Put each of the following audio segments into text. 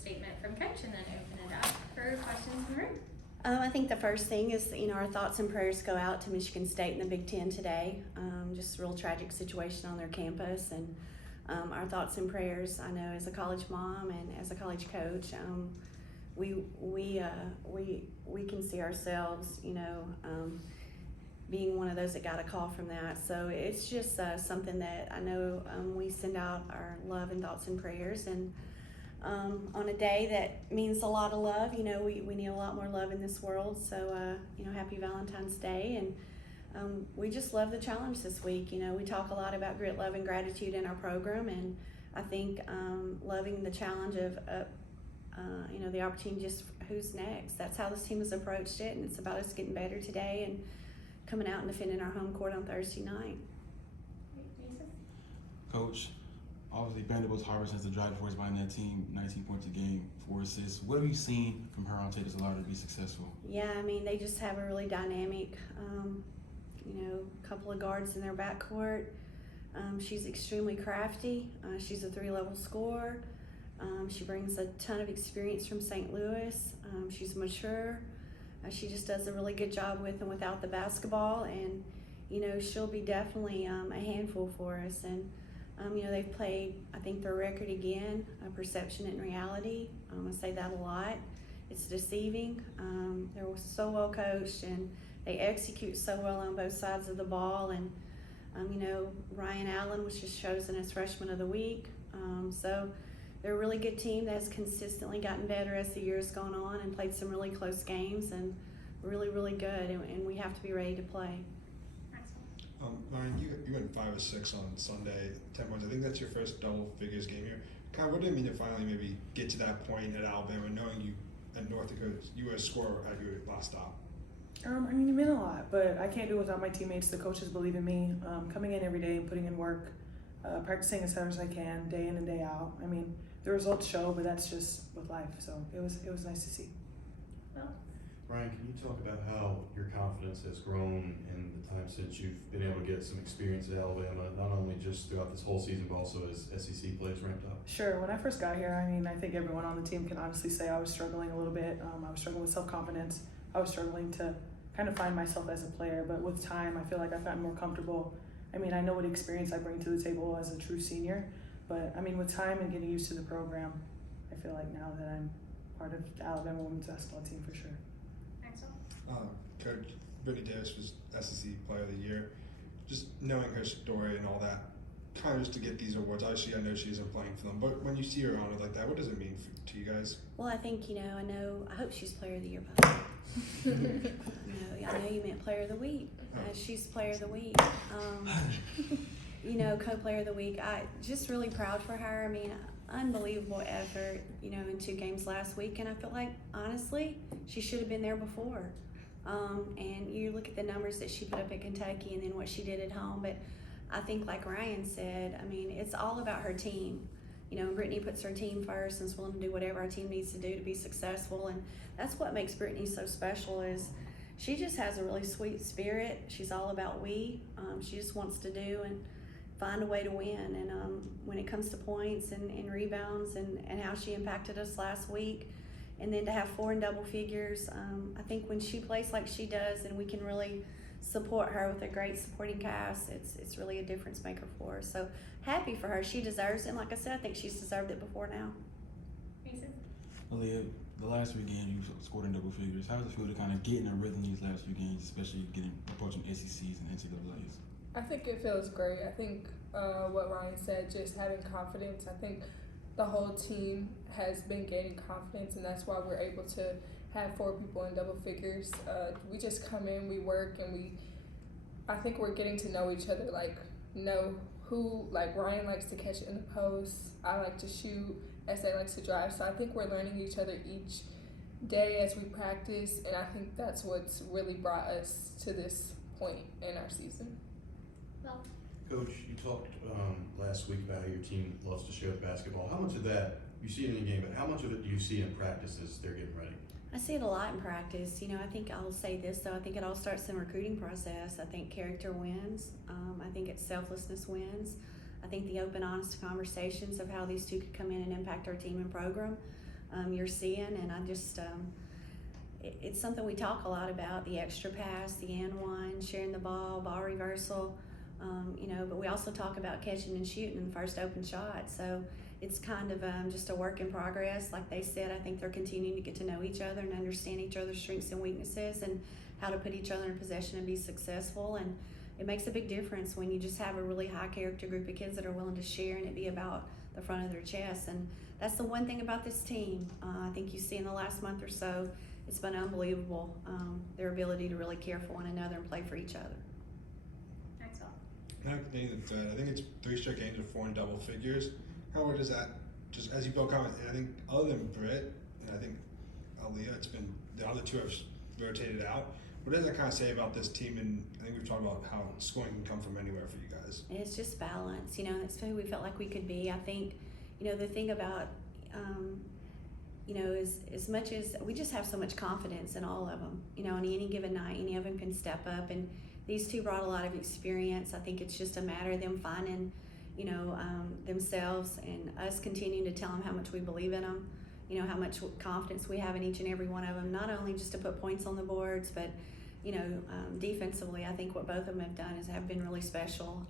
statement from Coach and then open it up for questions in the room. I think the first thing is, our thoughts and prayers go out to Michigan State in the Big Ten today. Just a real tragic situation on their campus, and our thoughts and prayers, I know as a college mom and as a college coach, we can see ourselves, being one of those that got a call from that. So it's just something that I know we send out our love and thoughts and prayers, and on a day that means a lot of love, we need a lot more love in this world. So, happy Valentine's Day. And we just love the challenge this week. We talk a lot about grit, love, and gratitude in our program. And I think loving the challenge of, the opportunity just who's next. That's how this team has approached it. And it's about us getting better today and coming out and defending our home court on Thursday night. Coach, obviously Vanderbilt's Harvest has the driving force behind that team, 19 points a game, 4 assists. What have you seen from her on tape that's allowed her to be successful? Yeah, they just have a really dynamic, couple of guards in their backcourt. She's extremely crafty. She's a 3-level scorer. She brings a ton of experience from St. Louis. She's mature. She just does a really good job with and without the basketball, and she'll be definitely a handful for us. And they've played, I think, their record again, perception and reality. I say that a lot. It's deceiving. They're so well coached, and they execute so well on both sides of the ball. And Ryan Allen was just chosen as Freshman of the Week. So they're a really good team that has consistently gotten better as the year's gone on and played some really close games, and really, really good. And we have to be ready to play. Ryan, you went 5 of 6 on Sunday, 10 points. I think that's your first double figures game here. Kind of, what did it mean to finally maybe get to that point at Alabama, knowing you at North Dakota, you were a scorer at your last stop? It meant a lot, but I can't do it without my teammates. The coaches believe in me. Coming in every day and putting in work, practicing as hard as I can, day in and day out. The results show, but that's just with life. So it was nice to see. Ryan, can you talk about how your confidence has grown in the time since you've been able to get some experience at Alabama, not only just throughout this whole season, but also as SEC players ramped up? Sure. When I first got here, I think everyone on the team can honestly say I was struggling a little bit. I was struggling with self-confidence. I was struggling to kind of find myself as a player, but with time, I feel like I've gotten more comfortable. I know what experience I bring to the table as a true senior, but with time and getting used to the program, I feel like now that I'm part of the Alabama women's basketball team for sure. Coach, Brittany Davis was SEC Player of the Year. Just knowing her story and all that, kind of just to get these awards. Obviously, I know she isn't playing for them, but when you see her honored like that, what does it mean to you guys? Well, I think, I hope she's Player of the Year, but I know you meant Player of the Week. She's Player of the Week. Co-Player of the Week. I just really proud for her. Unbelievable effort, in 2 games last week, and I feel like, honestly, she should have been there before. And you look at the numbers that she put up at Kentucky and then what she did at home, but I think, like Ryan said, it's all about her team. Brittany puts her team first and is willing to do whatever our team needs to do to be successful, and that's what makes Brittany so special. Is she just has a really sweet spirit. She's all about we. She just wants to do and find a way to win. And when it comes to points and rebounds and how she impacted us last week, and then to have 4 in double figures, I think when she plays like she does and we can really support her with a great supporting cast, it's really a difference maker for her. So happy for her. She deserves it. And like I said, I think she's deserved it before now. Aaliyah, the last 3 games you scored in double figures. How does it feel to kind of get in a rhythm these last few games, especially approaching SECs and NCAAs? I think it feels great. I think what Ryan said, just having confidence. I think the whole team has been gaining confidence, and that's why we're able to have 4 people in double figures. We just come in, we work, and I think we're getting to know each other, know who, Ryan likes to catch it in the post, I like to shoot, SA likes to drive. So I think we're learning each other each day as we practice, and I think that's what's really brought us to this point in our season. Coach, you talked last week about how your team loves to share the basketball. How much of that, you see it in the game, but how much of it do you see in practice as they're getting ready? I see it a lot in practice. I think I'll say this, though. I think it all starts in the recruiting process. I think character wins. I think it's selflessness wins. I think the open, honest conversations of how these two could come in and impact our team and program. you're seeing, and I just it's something we talk a lot about, the extra pass, the and one, sharing the ball reversal, but we also talk about catching and shooting in the first open shot. So it's kind of just a work in progress. Like they said, I think they're continuing to get to know each other and understand each other's strengths and weaknesses and how to put each other in possession and be successful. And it makes a big difference when you just have a really high character group of kids that are willing to share and it be about the front of their chest. And that's the one thing about this team. I think you see in the last month or so, it's been unbelievable, their ability to really care for one another and play for each other. Excellent. I think it's 3 straight games of 4 in double figures. What does that, just as you build confidence, and I think other than Britt, and I think Aaliyah, it's been, the other 2 have rotated out. What does that kind of say about this team? And I think we've talked about how scoring can come from anywhere for you guys. And it's just balance, and that's who we felt like we could be. I think, the thing about, is as much as we just have so much confidence in all of them, on any given night, any of them can step up. And these 2 brought a lot of experience. I think it's just a matter of them finding, themselves and us continuing to tell them how much we believe in them, how much confidence we have in each and every one of them, not only just to put points on the boards, but, defensively, I think what both of them have done have been really special.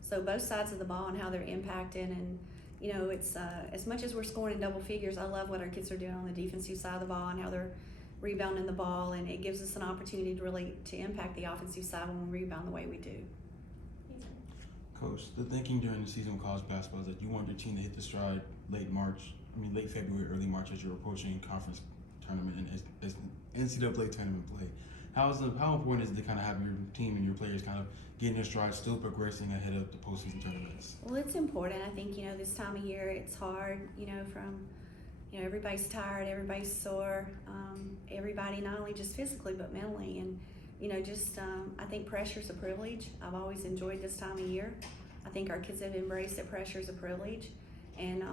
So both sides of the ball and how they're impacted, and, it's as much as we're scoring in double figures, I love what our kids are doing on the defensive side of the ball and how they're rebounding the ball, and it gives us an opportunity to impact the offensive side when we rebound the way we do. Coach, the thinking during the season with college basketball is that you want your team to hit the stride late February, early March as you're approaching conference tournament and as NCAA tournament play. How important is it to kind of have your team and your players kind of getting their stride, still progressing ahead of the postseason tournaments? Well, it's important. I think, this time of year it's hard, everybody's tired, everybody's sore, everybody not only just physically but mentally. And I think pressure's a privilege. I've always enjoyed this time of year. I think our kids have embraced that pressure's a privilege. And,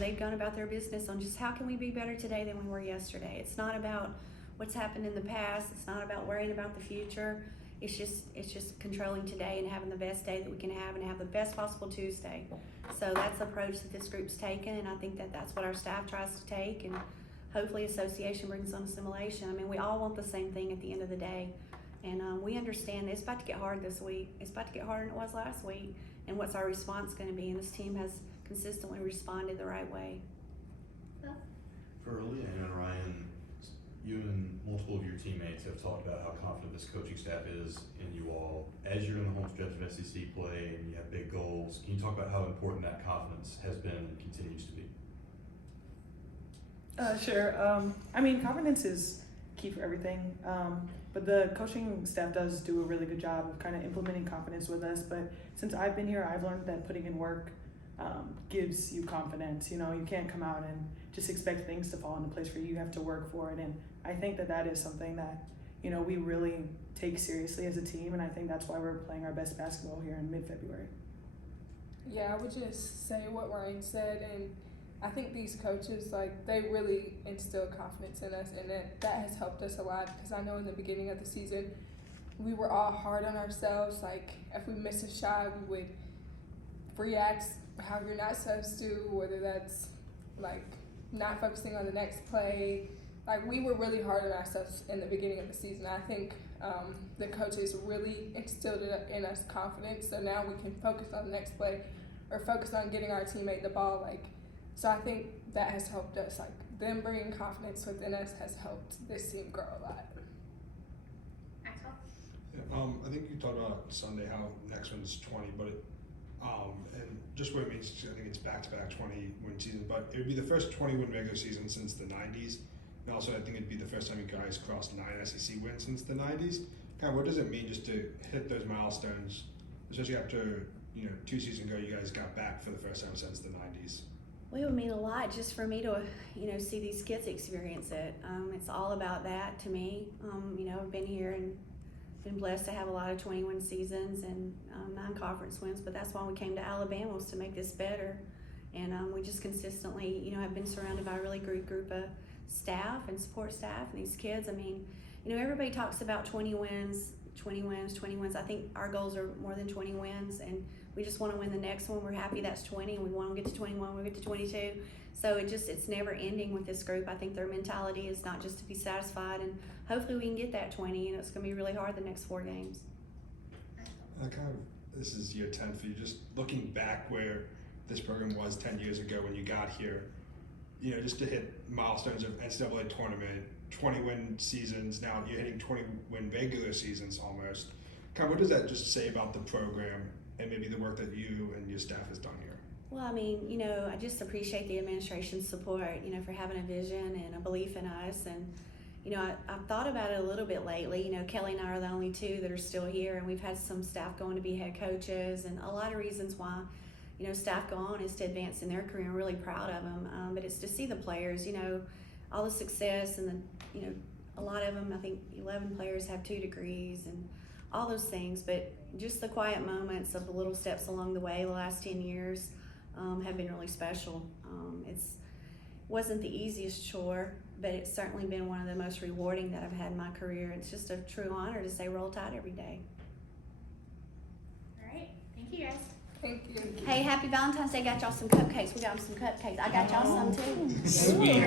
they've gone about their business on just how can we be better today than we were yesterday. It's not about what's happened in the past. It's not about worrying about the future. It's just controlling today and having the best day that we can have and have the best possible Tuesday. So that's the approach that this group's taken, and I think that that's what our staff tries to take, and hopefully association brings on assimilation. I mean, we all want the same thing at the end of the day. And we understand it's about to get hard this week. It's about to get harder than it was last week. And what's our response going to be? And this team has consistently responded the right way. For Aaliyah and Ryan, you and multiple of your teammates have talked about how confident this coaching staff is in you all. As you're in the home stretch of SEC play and you have big goals, can you talk about how important that confidence has been and continues to be? Sure. Confidence is key for everything. But the coaching staff does do a really good job of kind of implementing confidence with us. But since I've been here, I've learned that putting in work gives you confidence. You can't come out and just expect things to fall into place for you. You have to work for it. And I think that is something that, we really take seriously as a team. And I think that's why we're playing our best basketball here in mid-February. Yeah, I would just say what Ryan said, and I think these coaches, they really instill confidence in us, and that has helped us a lot, because I know in the beginning of the season, we were all hard on ourselves. If we miss a shot, we would react how you're not supposed to, whether that's, not focusing on the next play. We were really hard on ourselves in the beginning of the season. I think the coaches really instilled in us confidence, so now we can focus on the next play or focus on getting our teammate the ball, So I think that has helped us. Them bringing confidence within us has helped this team grow a lot. Axel? Yeah, I think you talked about Sunday how next one's 20, but and just what it means, I think it's back-to-back 20-win season, but it would be the first 20-win regular season since the 90s. And also, I think it'd be the first time you guys crossed 9 SEC wins since the 90s. Kind of what does it mean just to hit those milestones, especially after 2 seasons ago you guys got back for the first time since the 90s? Well, it would mean a lot just for me to, see these kids experience it. It's all about that to me. I've been here and been blessed to have a lot of 21 seasons and 9 conference wins, but that's why we came to Alabama, was to make this better. And we just consistently, have been surrounded by a really great group of staff and support staff and these kids. Everybody talks about 20 wins. I think our goals are more than 20 wins, and We just want to win the next one. We're happy that's 20, and we want to get to 21. We get to 22. So it's never ending with this group. I think their mentality is not just to be satisfied, and hopefully we can get that 20. And it's going to be really hard the next 4 games. This is year 10 for you. Just looking back where this program was 10 years ago when you got here, just to hit milestones of NCAA tournament, 20-win seasons. Now you're hitting 20-win regular seasons almost. What does that just say about the program and maybe the work that you and your staff has done here? Well, I mean, I just appreciate the administration's support, for having a vision and a belief in us. And, I've thought about it a little bit lately. Kelly and I are the only 2 that are still here, and we've had some staff going to be head coaches, and a lot of reasons why, staff go on is to advance in their career. I'm really proud of them. But it's to see the players, all the success, and a lot of them, I think 11 players have 2 degrees and all those things. But just the quiet moments of the little steps along the way the last 10 years have been really special. Wasn't the easiest chore, but it's certainly been one of the most rewarding that I've had in my career. It's just a true honor to say Roll Tide every day. All right. Thank you, guys. Thank you. Hey, happy Valentine's Day. Got y'all some cupcakes. We got them some cupcakes. I got y'all some too. Sweet.